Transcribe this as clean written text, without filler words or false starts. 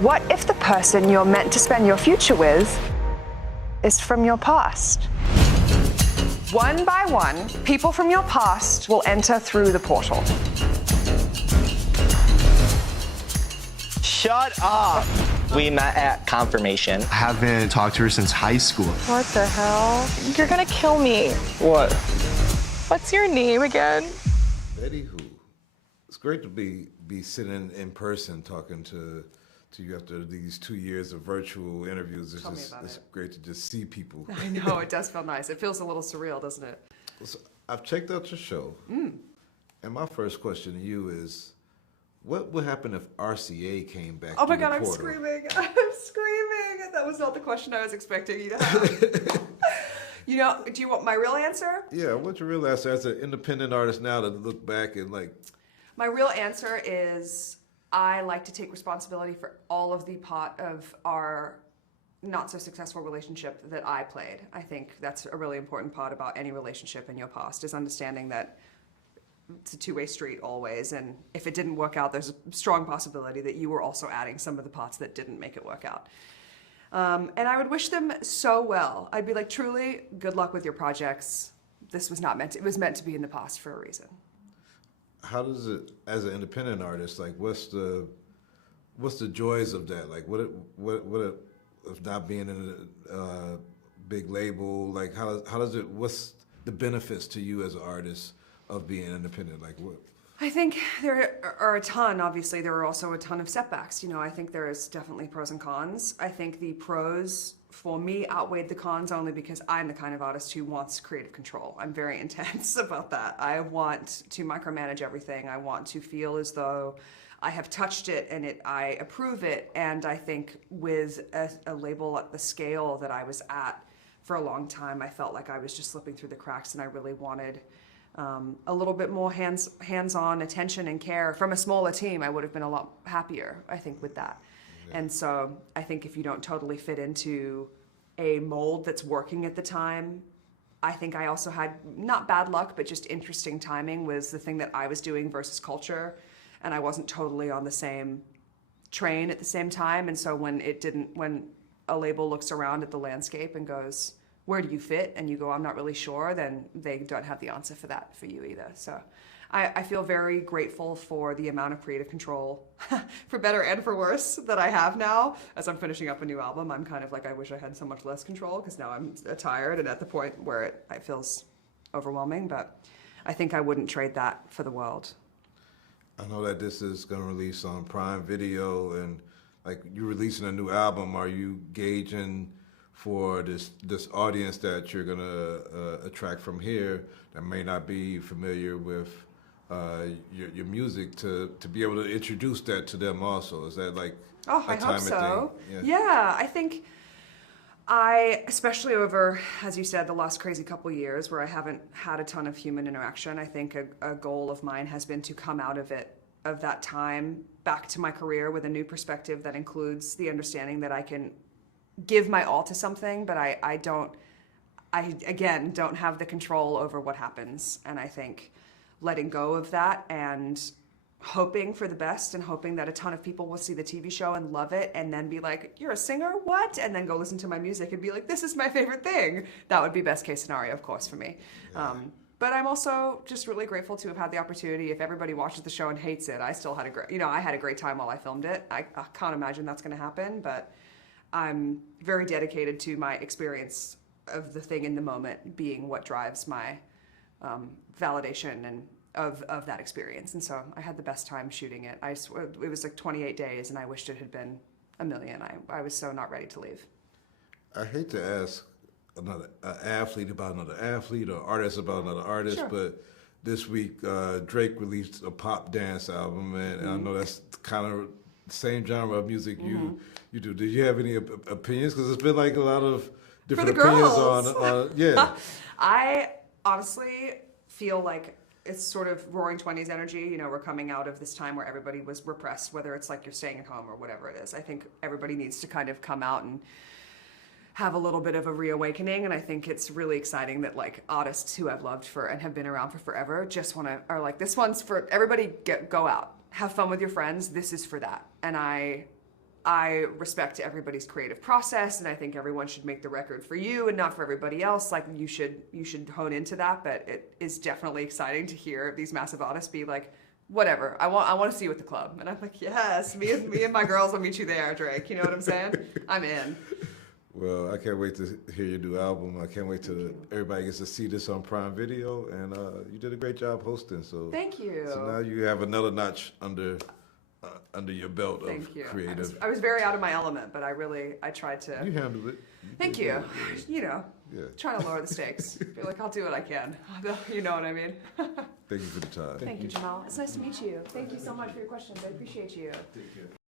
What if the person you're meant to spend your future with is from your past? One by one, people from your past will enter through the portal. Shut up! We met at confirmation. I haven't talked to her since high school. What the hell? You're gonna kill me. What? What's your name again? Betty who? It's great to be sitting in person talking to you after these 2 years of virtual interviews. It's great to just see people. I know, it does feel nice. It feels a little surreal, doesn't it? So I've checked out your show, and my first question to you is, what would happen if RCA came back? Oh my through God, the I'm portal? screaming. I'm screaming. That was not the question I was expecting you to have. You know, do you want my real answer? Yeah, what's your real answer as an independent artist now to look back and like? My real answer is I like to take responsibility for all of the part of our not so successful relationship that I played. I think that's a really important part about any relationship in your past, is understanding that it's a two-way street always, and if it didn't work out, there's a strong possibility that you were also adding some of the parts that didn't make it work out. And I would wish them so well. I'd be like, truly, good luck with your projects. This was not meant to, it was meant to be in the past for a reason. How does it, as an independent artist, like what's the joys of that? Like what of not being in a big label? Like how does it? What's the benefits to you as an artist of being independent? Like what? I think there are a ton. Obviously, there are also a ton of setbacks. You know, I think there is definitely pros and cons. I think the pros for me outweighed the cons only because I'm the kind of artist who wants creative control. I'm very intense about that. I want to micromanage everything. I want to feel as though I have touched it and I approve it. And I think with a label at the scale that I was at for a long time, I felt like I was just slipping through the cracks, and I really wanted a little bit more hands-on attention and care from a smaller team. I would have been a lot happier, I think, with that. Yeah. And so I think if you don't totally fit into a mold that's working at the time, I think I also had not bad luck, but just interesting timing was the thing that I was doing versus culture, and I wasn't totally on the same train at the same time. And so when a label looks around at the landscape and goes, where do you fit? And you go, I'm not really sure, then they don't have the answer for that for you either. So I feel very grateful for the amount of creative control, for better and for worse, that I have now. As I'm finishing up a new album, I'm kind of like, I wish I had so much less control, because now I'm tired and at the point where it feels overwhelming, but I think I wouldn't trade that for the world. I know that this is going to release on Prime Video, and like you're releasing a new album. Are you gauging for this audience that you're gonna attract from here that may not be familiar with your music to be able to introduce that to them also? Is that like I hope so. Yeah, I think especially over, as you said, the last crazy couple years where I haven't had a ton of human interaction, I think a goal of mine has been to come out of that time back to my career with a new perspective that includes the understanding that I can give my all to something, but I again don't have the control over what happens. And I think letting go of that and hoping for the best and hoping that a ton of people will see the TV show and love it and then be like, you're a singer? What? And then go listen to my music and be like, this is my favorite thing. That would be best case scenario, of course, for me. Yeah. But I'm also just really grateful to have had the opportunity. If everybody watches the show and hates it, I still had I had a great time while I filmed it. I can't imagine that's going to happen, but I'm very dedicated to my experience of the thing in the moment being what drives my validation and of that experience. And so I had the best time shooting it. It was like 28 days, and I wished it had been a million. I was so not ready to leave. I hate to ask another athlete about another athlete or artist about another artist, sure. But this week Drake released a pop dance album, and I know that's kind of the same genre of music you do. Did you have any opinions? Because it's been like a lot of different opinions on yeah. I honestly feel like it's sort of roaring 20s energy. You know, we're coming out of this time where everybody was repressed, whether it's like you're staying at home or whatever it is. I think everybody needs to kind of come out and have a little bit of a reawakening, and I think it's really exciting that like artists who I've loved and have been around for forever just are like, this one's for everybody, go out, have fun with your friends, this is for that. And I I respect everybody's creative process, and I think everyone should make the record for you and not for everybody else. Like, you should hone into that, but it is definitely exciting to hear these massive artists be like, whatever, I want to see you at the club. And I'm like, yes, me and my girls will meet you there, Drake. You know what I'm saying? I'm in. Well, I can't wait to hear your new album. I can't wait till everybody gets to see this on Prime Video. And you did a great job hosting. So Thank you. So now you have another notch under your belt of Thank you. creative. I was very out of my element, but I tried to. You handled it. Thank you. You know, Yeah. trying to lower the stakes. Feel like I'll do what I can. You know what I mean? Thank you for the time. Thank you, Jamal. It's nice to meet you. Thank you so much for your questions. I appreciate you. Take care.